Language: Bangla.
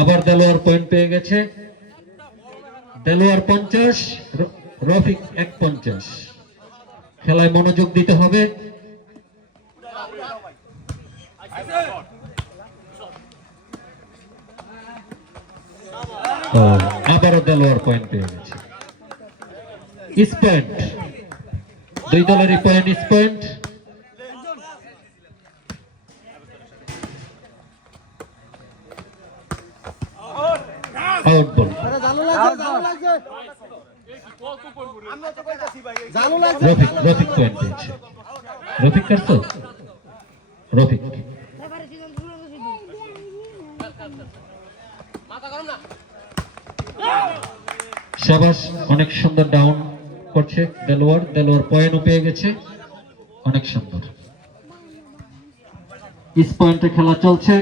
আবার দেলোয়ার পয়েন্ট পেয়ে গেছে। দেলোয়ার 50, রফিক 51। খেলায় মনোযোগ দিতে হবে। আবারও দেলোয়ার পয়েন্ট পেয়ে গেছে। ইস পয়েন্ট, দুই দলেরই পয়েন্ট, ইস point. Out ball. Rafiq point পেয়েছে। রফিক কাটছো? রফিক শাবাশ, অনেক সুন্দর ডাউন করছে দেলোয়ার। দেলোয়ার পয়েন্টও পেয়ে গেছে, অনেক সুন্দর। ইস পয়েন্টে খেলা চলছে।